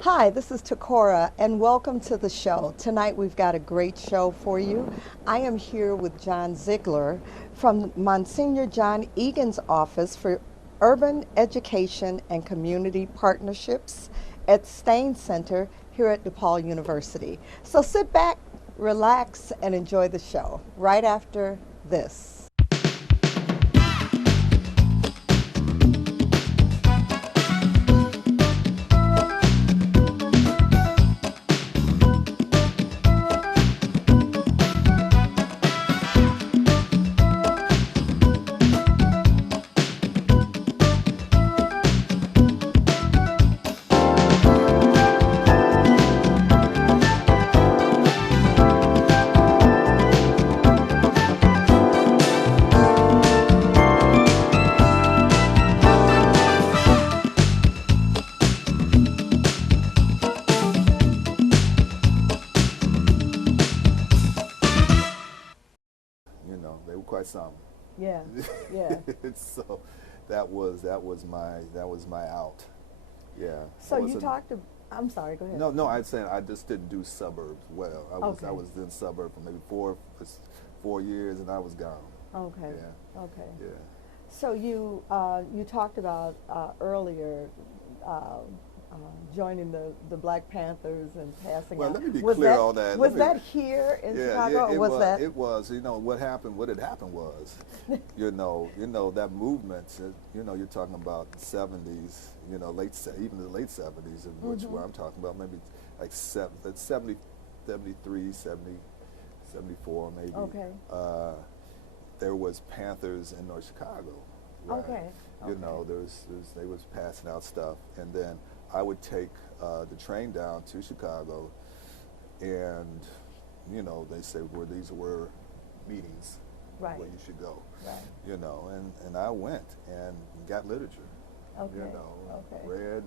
Hi, this is Takora, and welcome to the show. Tonight we've got a great show for you. I am here with John Ziegler from Monsignor John Egan's Office for Urban Education and Community Partnerships at Stain Center here at DePaul University. So sit back, relax, and enjoy the show right after this. They were quite some. Yeah, yeah. So that was my out. Yeah. So you talked to, I'm sorry, go ahead. No. I'd say I just didn't do suburbs well. I Okay. was in suburbs for maybe 4 years, and I was gone. Okay. Yeah. Okay. Yeah. So you talked about earlier uh, joining the Black Panthers and passing Well, out. let me be Was clear that, on that. Was Let me- that here in Chicago, or was that? It was. What happened? What had happened was, that movement. You're talking about '70s. Even the late '70s, in which where I'm talking about maybe like 73, 70, 74 maybe. Okay. There was Panthers in North Chicago. Right? Okay. They was passing out stuff, and then I would take the train down to Chicago, and they say these were meetings Right. where you should go. Right. And I went and got literature. Okay. Okay. Read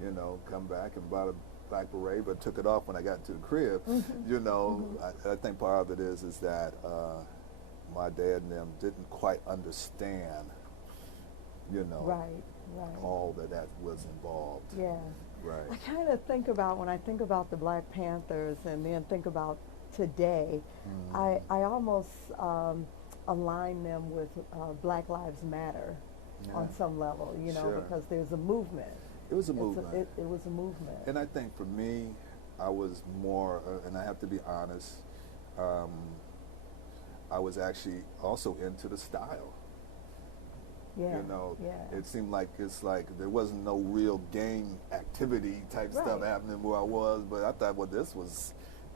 and come back and bought a black beret, but took it off when I got to the crib. I think part of it is that my dad and them didn't quite understand, Right. Right. all that was involved. Yeah. Right. I kind of think about, when I think about the Black Panthers and then think about today, I almost align them with Black Lives Matter on Yeah. some level, Sure. because there's a movement. It was a movement. It was a movement. And I think for me, I was more, and I have to be honest, I was actually also into the style. Yeah. Yeah. It seemed like there wasn't no real gang activity type stuff Right. happening where I was, but I thought, well,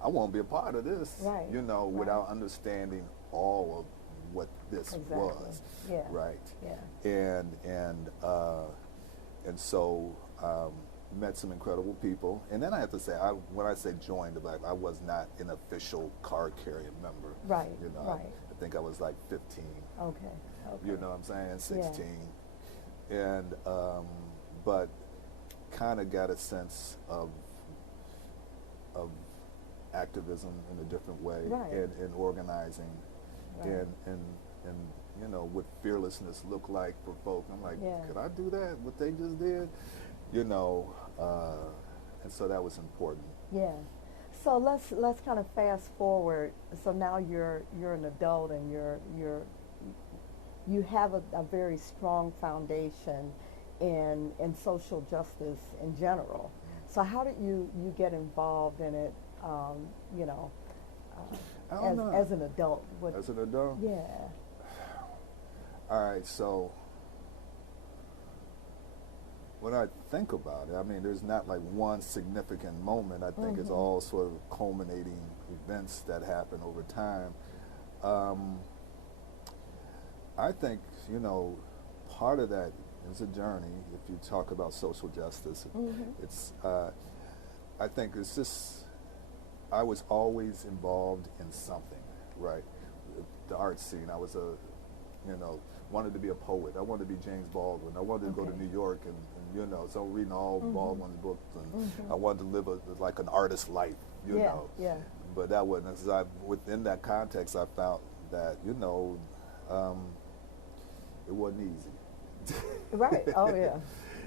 I won't be a part of this, Right. without understanding all of what this Exactly. was, Yeah. right? Yeah. And so met some incredible people, and then I have to say, when I say joined the Black, I was not an official card carrying member. Right. I Right. think I was like 15. Okay. Okay. You know what I'm saying? 16. And, but kind of got a sense of activism in a different way, Right. and organizing, Right. and what fearlessness looked like for folk. I'm like, Yeah. could I do that? What they just did? And so that was important. Yeah. So let's kind of fast forward. So now you're an adult, and you have a very strong foundation in social justice in general. So how did you get involved in it? I don't know. As an adult. As an adult? Yeah. All right, so when I think about it, I mean, there's not like one significant moment. I think it's all sort of culminating events that happen over time. I think, part of that is a journey. If you talk about social justice, it's, I think it's just, I was always involved in something, right? The art scene, I was wanted to be a poet. I wanted to be James Baldwin. I wanted to go to New York and so reading all Baldwin's books, and I wanted to live like an artist's life, Yeah. But that wasn't, within that context, I found that, it wasn't easy. Right. Oh yeah.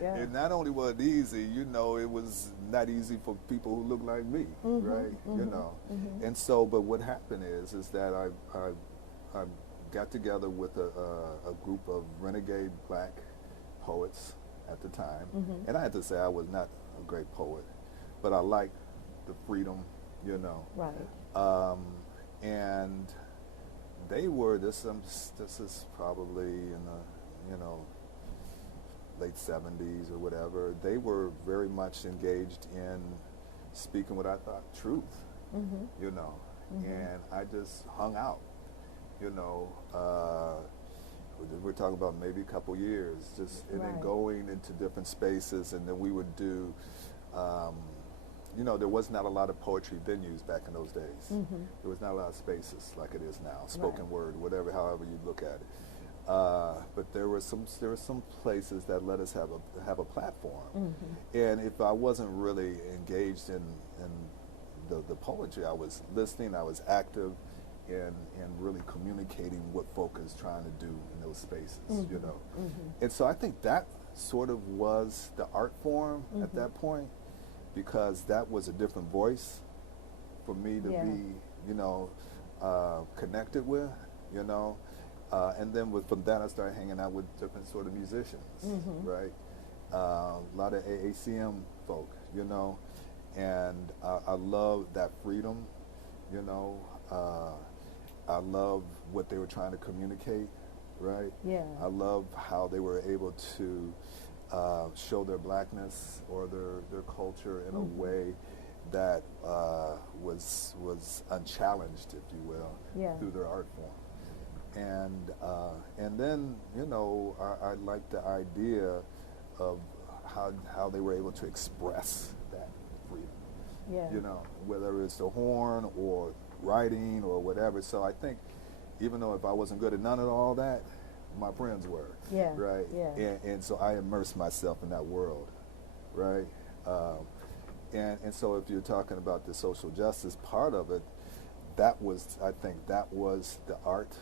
yeah. And not only was it easy, you know, it was not easy for people who look like me, right? You know, and so, but what happened is that I got together with a group of renegade black poets at the time, and I had to say I was not a great poet, but I liked the freedom, you know. Right. And they were this is probably in the, you know, late 70s or whatever. They were very much engaged in speaking what I thought truth, you know, and I just hung out, you know. We're talking about maybe a couple years, just and then going into different spaces, and then we would do. You know, there was not a lot of poetry venues back in those days. There was not a lot of spaces like it is now, spoken word, whatever, however you look at it. But there were some places that let us have a platform. And if I wasn't really engaged in the poetry, I was listening, I was active in really communicating what folk is trying to do in those spaces, you know. And so I think that sort of was the art form at that point, because that was a different voice for me to be, you know, connected with, you know. And then from that I started hanging out with different sort of musicians, right? A lot of AACM folk, you know. And I love that freedom, you know. I love what they were trying to communicate, right? Yeah. I love how they were able to show their blackness or their culture in a way that was unchallenged, if you will, through their art form. And then, you know, I like the idea of how they were able to express that freedom. Yeah. You know, whether it's the horn or writing or whatever. So I think, even though if I wasn't good at none of all that, my friends were. Yeah. Right. Yeah. And so I immersed myself in that world, right. And so if you're talking about the social justice part of it, that was, I think, that was the art.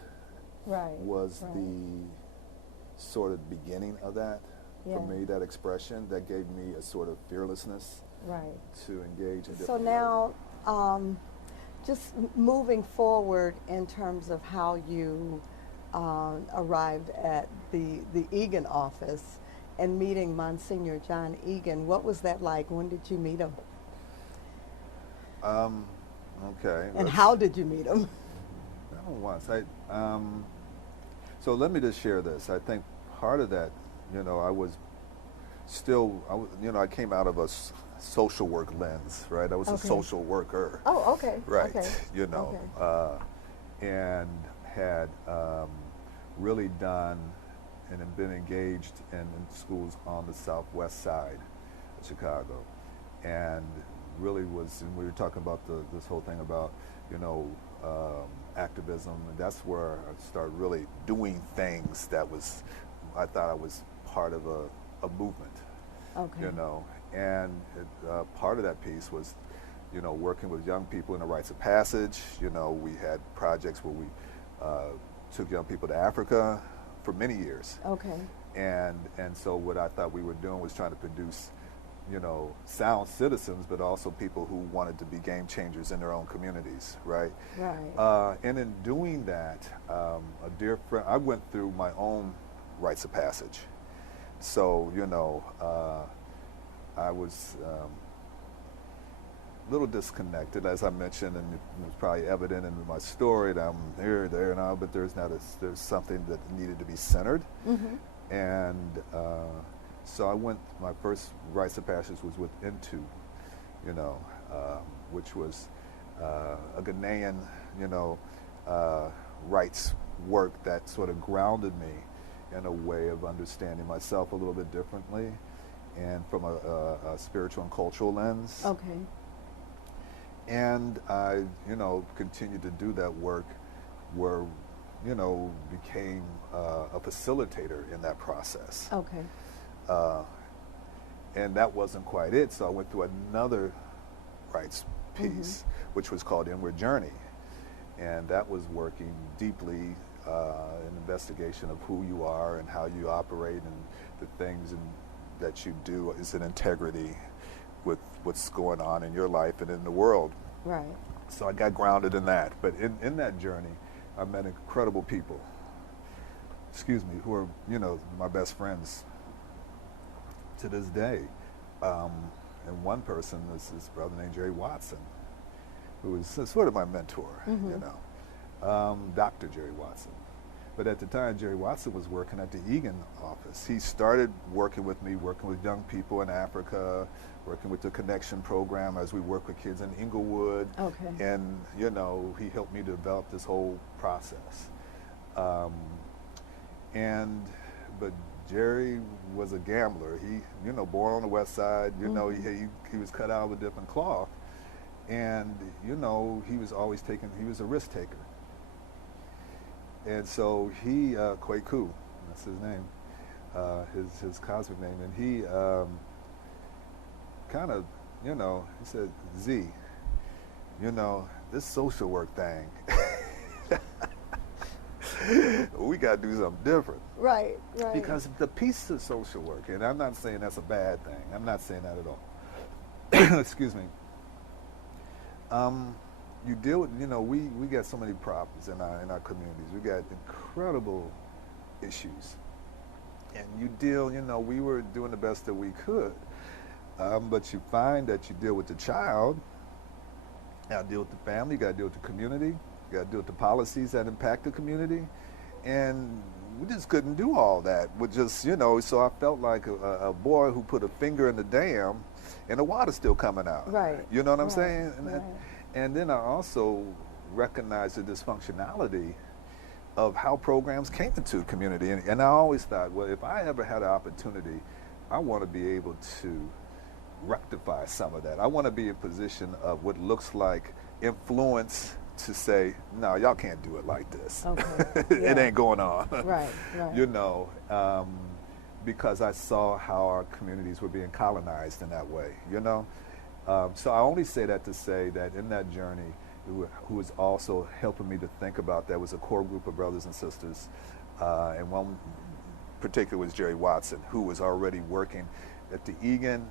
Right. Was the sort of beginning of that for me. That expression that gave me a sort of fearlessness. Right. To engage in different. So now, just moving forward in terms of how you arrived at the Egan office and meeting Monsignor John Egan, what was that like? When did you meet him? Okay. And how did you meet him? Once. So let me just share this. I think part of that, you know, I came out of a social work lens, right? I was a social worker. Oh, okay. Right. Okay. You know, and had really done and have been engaged in schools on the southwest side of Chicago, and really was. And we were talking about this whole thing about, you know, activism, and that's where I started really doing things that was, I thought I was part of a movement. Okay. You know, and part of that piece was, you know, working with young people in the rites of passage. You know, we had projects where we took young people to Africa for many years. Okay. And so what I thought we were doing was trying to produce, you know, sound citizens, but also people who wanted to be game changers in their own communities, right? Right. And in doing that, a dear friend, I went through my own rites of passage. So, you know, I was a little disconnected, as I mentioned, and it was probably evident in my story that I'm here, there, now, but there's something that needed to be centered. And so I went, my first rites of passage was with N2, you know, which was a Ghanaian, you know, rites work that sort of grounded me in a way of understanding myself a little bit differently and from a spiritual and cultural lens. Okay. And I, you know, continued to do that work where, you know, became a facilitator in that process. Okay. And that wasn't quite it, so I went through another rites piece, which was called Inward Journey. And that was working deeply an investigation of who you are and how you operate and the things and that you do is an integrity with what's going on in your life and in the world. Right. So I got grounded in that. But in that journey, I met incredible people, who are, my best friends to this day. And one person is this brother named Jerry Watson, who is sort of my mentor, Dr. Jerry Watson. But at the time, Jerry Watson was working at the Egan office. He started working with me, working with young people in Africa, working with the Connection program as we work with kids in Inglewood. Okay. And, he helped me develop this whole process. But Jerry was a gambler. He, born on the West Side, he was cut out of a different cloth. And, he was always he was a risk taker. And so he, TecoEgan2, that's his name, his cosmic name, and he kind of, he said, Z, this social work thing, we got to do something different. Right, right. Because the piece of social work, and I'm not saying that's a bad thing, I'm not saying that at all. Excuse me. You deal with, we got so many problems in our communities. We got incredible issues. And you deal, we were doing the best that we could. But you find that you deal with the child, you got to deal with the family, you got to deal with the community, you got to deal with the policies that impact the community. And we just couldn't do all that with just, so I felt like a boy who put a finger in the dam and the water's still coming out. Right. You know what I'm saying? Right. And then I also recognized the dysfunctionality of how programs came into the community. And I always thought, well, if I ever had an opportunity, I want to be able to rectify some of that. I want to be in position of what looks like influence to say, no, y'all can't do it like this. Okay. It ain't going on. Right, right. Because I saw how our communities were being colonized in that way, So I only say that to say that in that journey, who was also helping me to think about that was a core group of brothers and sisters. And one particular was Jerry Watson, who was already working at the Egan.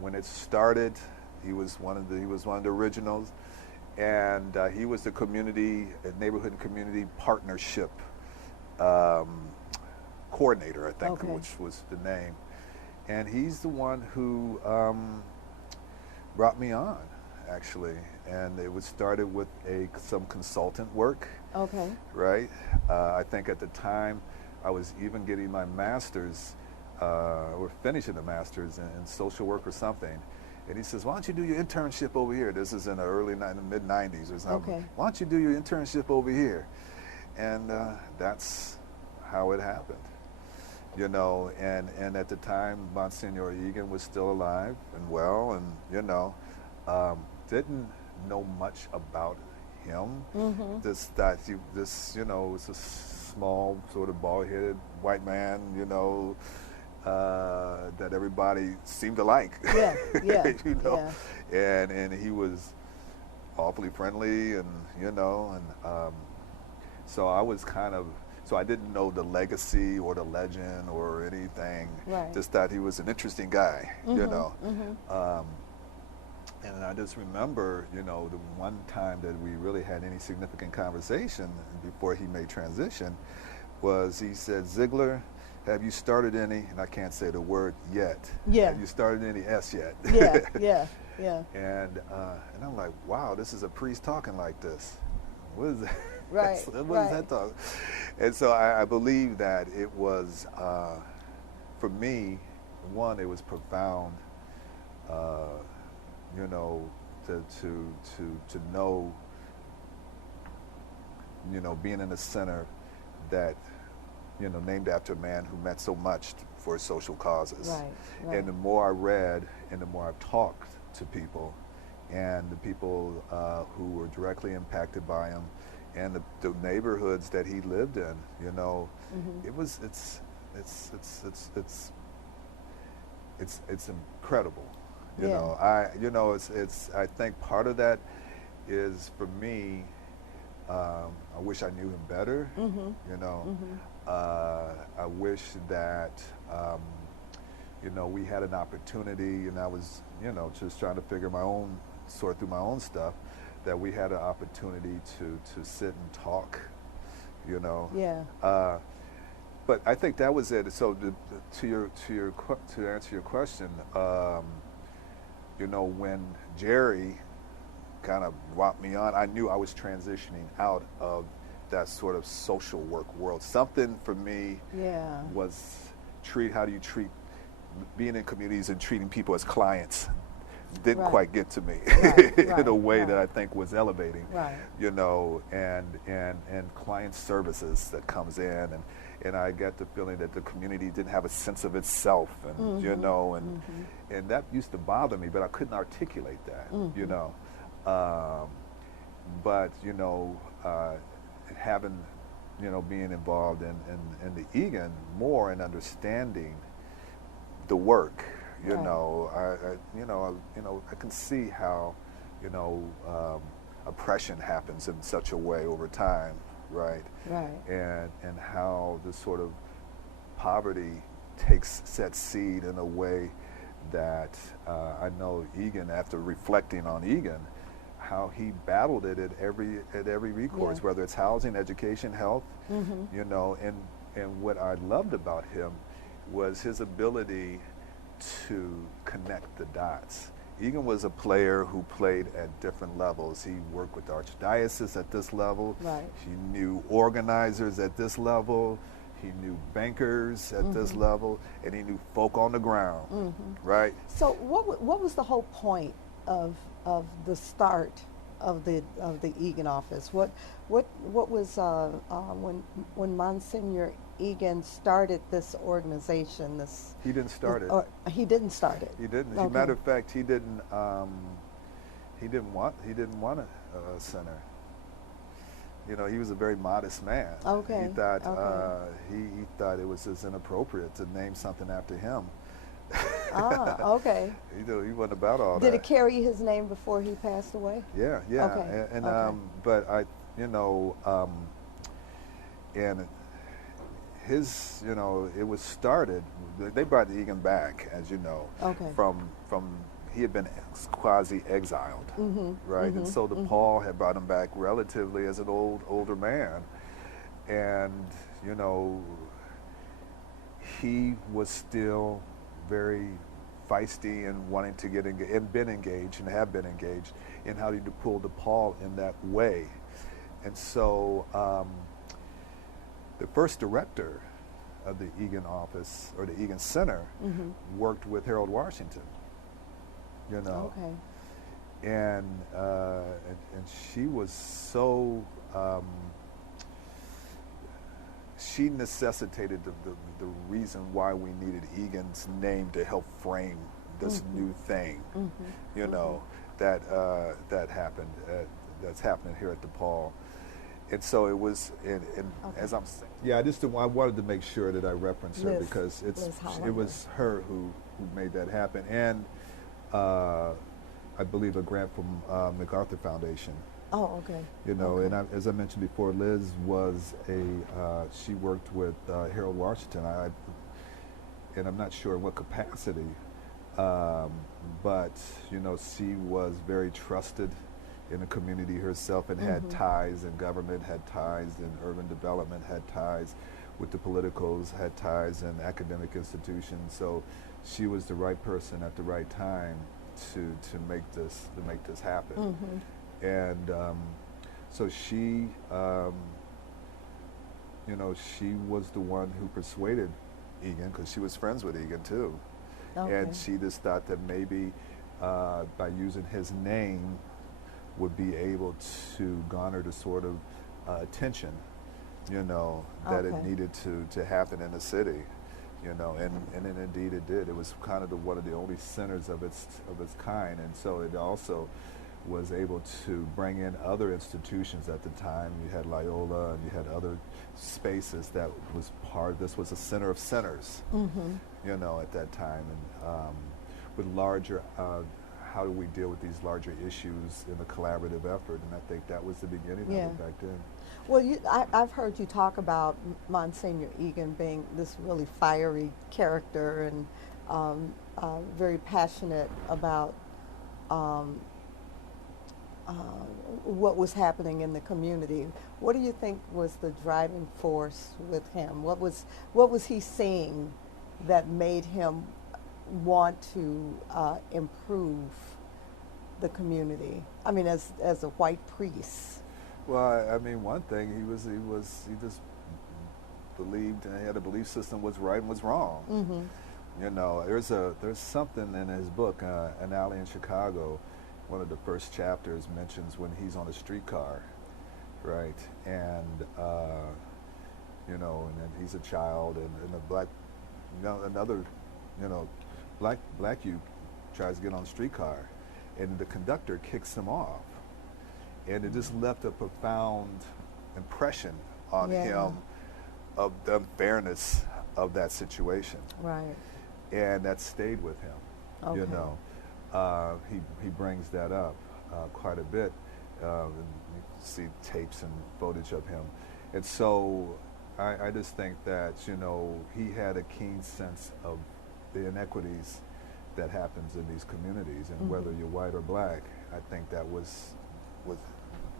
When it started, he was one of the originals. And he was the neighborhood and community partnership coordinator, I think, which was the name. And he's the one who brought me on, actually. And it was started with some consultant work. Okay. Right? I think at the time I was even getting my master's, or finishing the master's in social work or something. And he says, why don't you do your internship over here? This is in the mid-90s or something. Okay. Why don't you do your internship over here? And that's how it happened. And at the time, Monsignor Egan was still alive and well, and, didn't know much about him. Mm-hmm. Was a small, sort of bald-headed white man, that everybody seemed to like. Yeah, yeah, yeah. And he was awfully friendly, and so I was so I didn't know the legacy or the legend or anything. Right. Just that he was an interesting guy, Mm-hmm. And I just remember, the one time that we really had any significant conversation before he made transition was he said, Ziegler, have you started any, and I can't say the word yet. Yeah. Have you started any S yet? Yeah. And I'm like, wow, this is a priest talking like this. What is that? Right. What is that talk? And so I believe that it was, for me, one, it was profound, to know, being in a center that, named after a man who meant so much for social causes. Right. And the more I read and the more I've talked to people, and the people who were directly impacted by him, and the neighborhoods that he lived in, Mm-hmm. it's incredible. I think part of that is, for me, I wish I knew him better. Mm-hmm. I wish that you know, we had an opportunity, and I was, you know, just trying to sort through my own stuff, that we had an opportunity to sit and talk, you know. Yeah. But I think that was it. So to answer your question, you know, when Jerry kind of brought me on, I knew I was transitioning out of that sort of social work world. Something for me Yeah. was how do you treat being in communities and treating people as clients didn't Right. quite get to me Right, in a right, way that I right. think was elevating, Right. you know, and client services that comes in, and I got the feeling that the community didn't have a sense of itself, and you know, and that used to bother me, but I couldn't articulate that, you know. But you know, having, you know, being involved in the Egan more and understanding the work, you Right. know, I can see how, you know, oppression happens in such a way over time, right? Right. And how this sort of poverty sets seed in a way that I know Egan, after reflecting on Egan, how he battled it at every recourse, Yeah. whether it's housing, education, health, you know, and what I loved about him was his ability to connect the dots. Egan was a player who played at different levels. He worked with the Archdiocese at this level. Right. He knew organizers at this level. He knew bankers at this level, and he knew folk on the ground, right? So what was the whole point of the start of the Egan office? What was when Monsignor Egan started this organization? He didn't start it. Or he didn't start it. He didn't. As a Okay. matter of fact, he didn't want a center. You know, he was a very modest man. Okay, He thought okay. he thought it was just inappropriate to name something after him. Ah, okay. He wasn't about all that. Did it carry his name before he passed away? Yeah, yeah. Okay, And okay. but I, you know, and his, you know, it was started. They brought Egan back, as you know, Okay. from he had been quasi-exiled, right? And so DePaul had brought him back relatively as an older man, and you know, he was still very feisty and wanting to get engaged, and been engaged, and have been engaged in how to pull DePaul in that way. And so the first director of the Egan office, or the Egan Center, worked with Harold Washington, you know. Okay. And she was so, she necessitated the reason why we needed Egan's name to help frame this new thing, you know, that happened, that's happening here at DePaul. And so it was, and as I'm saying, yeah, I wanted to make sure that I reference her, Liz- because Liz it Hollander. was her who made that happen, and I believe a grant from MacArthur Foundation. Oh, okay. You know, Okay. and as I mentioned before, Liz was she worked with Harold Washington, and I'm not sure in what capacity, but you know, she was very trusted in the community herself, and had ties in government, had ties in urban development, had ties with the politicals, had ties in academic institutions. So she was the right person at the right time to make this happen. And so she, you know, she was the one who persuaded Egan, because she was friends with Egan too. Okay. And she just thought that maybe by using his name would be able to garner the sort of attention, you know, that it Okay. needed to happen in the city, you know, and indeed it did. It was kind of one of the only centers of its kind, and so it also was able to bring in other institutions at the time. You had Loyola, and you had other spaces that was this was a center of centers, you know, at that time, and with larger, how do we deal with these larger issues in a collaborative effort? And I think that was the beginning Yeah. of it back then. Well, I've heard you talk about Monsignor Egan being this really fiery character, and very passionate about um, uh, what was happening in the community. What do you think was the driving force with him? What was he seeing that made him want to improve the community? I mean, as a white priest. Well, I mean, one thing he just believed and he had a belief system was right and was wrong. Mm-hmm. You know, there's something in his book, An Alley in Chicago. One of the first chapters mentions when he's on a streetcar, right, and you know, and then he's a child, and a black, you know, another, you know, black youth tries to get on the streetcar, and the conductor kicks him off, and it just left a profound impression on him of the unfairness of that situation. Right. And that stayed with him. Okay. You know, he brings that up quite a bit. And you see tapes and footage of him, and so I just think that, you know, he had a keen sense of the inequities that happens in these communities, and whether you're white or black, I think that was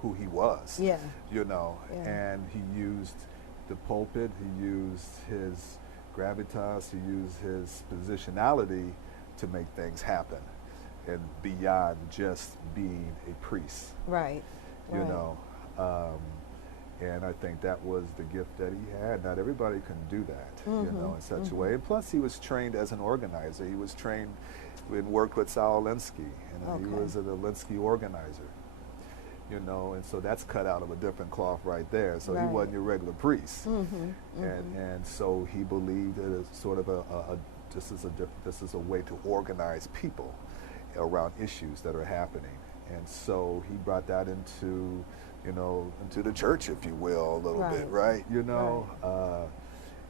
who he was. Yeah. You know, Yeah. and he used the pulpit, he used his gravitas, he used his positionality to make things happen, and beyond just being a priest. Right. You Right. know, and I think that was the gift that he had. Not everybody can do that, you know, in such a way. And plus, he was trained as an organizer. He was trained and worked with Saul Alinsky, and he was an Alinsky organizer. You know, and so that's cut out of a different cloth right there. So he wasn't your regular priest, and so he believed it as sort of this is a way to organize people around issues that are happening, and so he brought that into, you know, into the church, if you will, a little bit, right? You know,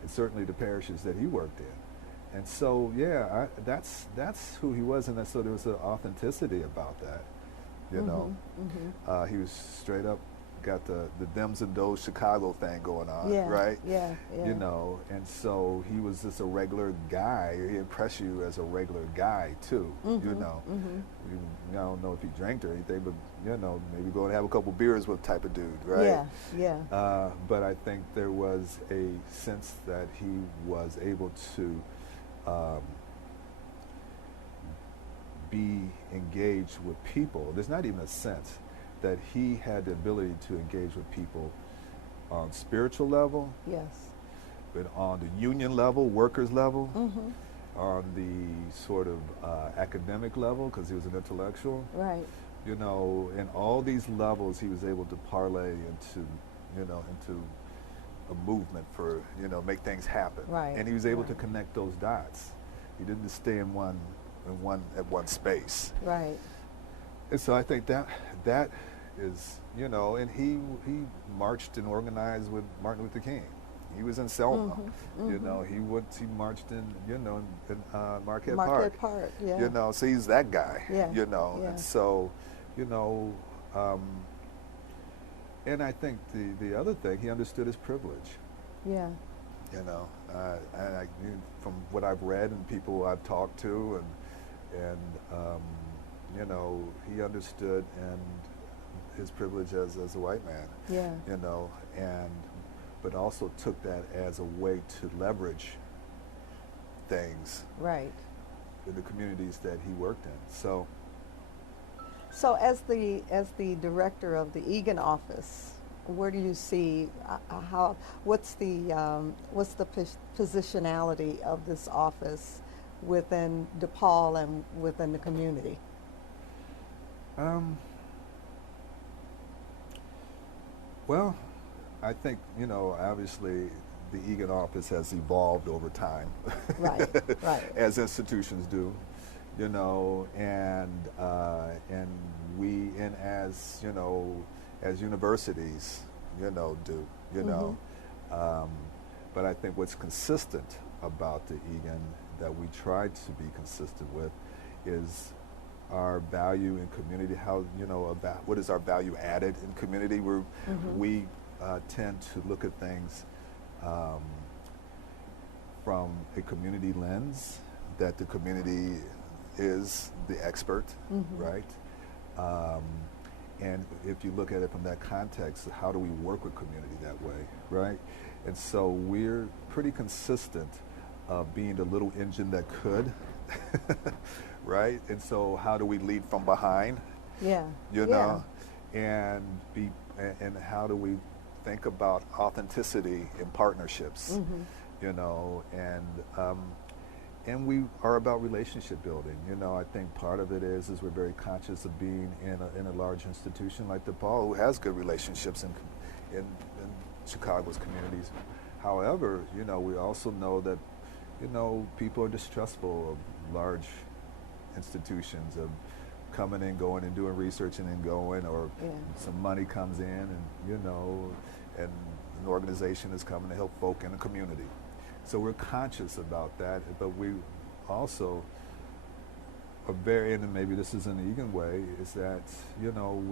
and certainly the parishes that he worked in, and so yeah, that's who he was, and so there was an authenticity about that. You know, he was straight up got the Dems and Does Chicago thing going on, right? Yeah. You know, and so he was just a regular guy. He impressed you as a regular guy too. You know, I don't know if he drank or anything, but you know, maybe go and have a couple beers with type of dude, right? Yeah. But I think there was a sense that he was able to be engaged with people. There's not even a sense that he had the ability to engage with people on spiritual level, Yes. but on the union level, workers level, on the sort of academic level, because he was an intellectual. Right. You know, in all these levels, he was able to parlay into, you know, into a movement for, you know, make things happen. Right. And he was able to connect those dots. He didn't stay in one space. Right. And so I think that is, you know, and he marched and organized with Martin Luther King. He was in Selma. You know, he marched in, you know, in Marquette Park. Yeah. You know, so he's that guy. Yeah. You know, Yeah. and so, you know, and I think the other thing, he understood his privilege. Yeah. You know, and from what I've read and people I've talked to, and you know, he understood and his privilege as a white man. Yeah. You know, but also took that as a way to leverage things Right. in the communities that he worked in. So as the director of the Egan office, where do you see what's the positionality of this office within DePaul and within the community? Well, I think, you know, obviously the Egan office has evolved over time, Right. as institutions do, you know, and as, you know, as universities, you know, do, you know. But I think what's consistent about the Egan that we try to be consistent with is our value in community, how, you know, about what is our value added in community. We tend to look at things from a community lens that the community is the expert, right? Um, and if you look at it from that context, how do we work with community that way, right? And so we're pretty consistent of being the little engine that could, right? And so how do we lead from behind? Yeah. You Yeah. know, and and how do we think about authenticity in partnerships? You know, and we are about relationship building. You know, I think part of it is we're very conscious of being in a large institution like DePaul, who has good relationships in Chicago's communities. However, you know, we also know that, you know, people are distrustful of large institutions, of coming and going and doing research and then going, or some money comes in and, you know, and an organization is coming to help folk in the community. So we're conscious about that, but we also are very, and maybe this is in the Egan way, is that, you know,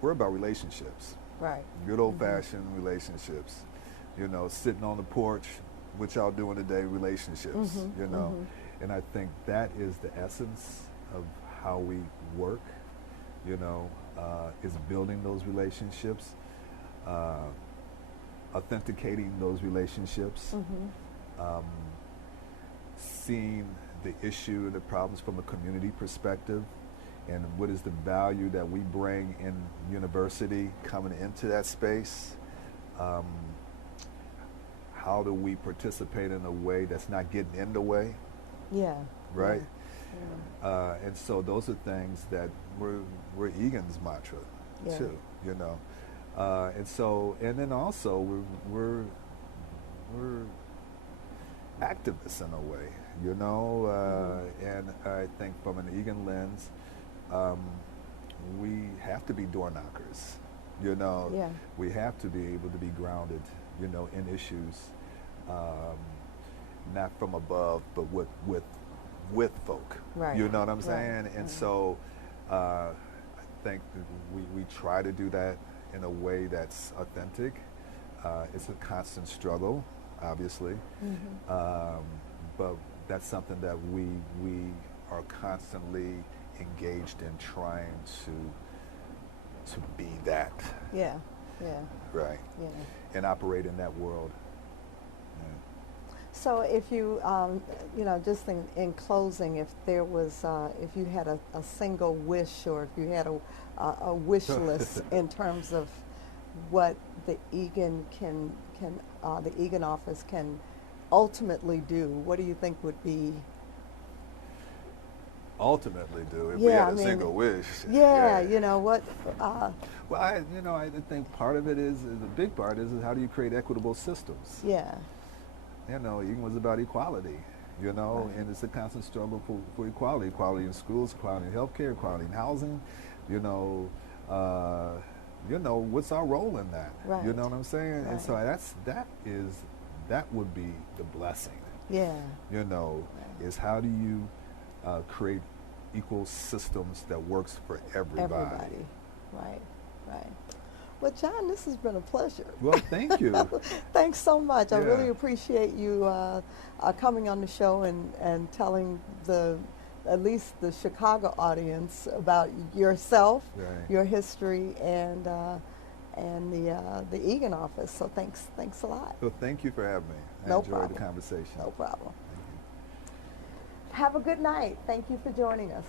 we're about relationships. Right. Good old-fashioned relationships. You know, sitting on the porch, what y'all doing today, relationships, you know. And I think that is the essence of how we work, you know, is building those relationships, authenticating those relationships, seeing the issue and the problems from a community perspective, and what is the value that we bring in university coming into that space. How do we participate in a way that's not getting in the way? Yeah. Right? Yeah. And so those are things that we're Egan's mantra too, you know. And so, and then also we're activists in a way, you know. And I think from an Egan lens, we have to be door knockers, you know. Yeah. We have to be able to be grounded, you know, in issues, not from above, but with folk. Right. You know what I'm Right. saying? And so I think that we try to do that in a way that's authentic. It's a constant struggle, obviously, but that's something that we are constantly engaged in trying to be that. Yeah. Yeah. Right. Yeah. And operate in that world. So if you, you know, just in closing, if there was, if you had a single wish, or if you had a wish list in terms of what the Egan the Egan office can ultimately do, what do you think would be? Ultimately do, if we had a single wish. Yeah, you know, what? Well, I think part of it is a big part is how do you create equitable systems? Yeah. You know, Egan was about equality, you know, Right. and it's a constant struggle for equality. Equality in schools, equality in healthcare, equality in housing, you know, what's our role in that? Right. You know what I'm saying? Right. And so that would be the blessing. Yeah. You know, is how do you create equal systems that works for everybody? Everybody. Right. Right. Well, John, this has been a pleasure. Well, thank you. Thanks so much. I Yeah. really appreciate you coming on the show and telling at least the Chicago audience about yourself, Right. your history, and the Egan office. So thanks a lot. Well, thank you for having me. I No enjoyed problem. the conversation. No problem. Thank you. Have a good night. Thank you for joining us.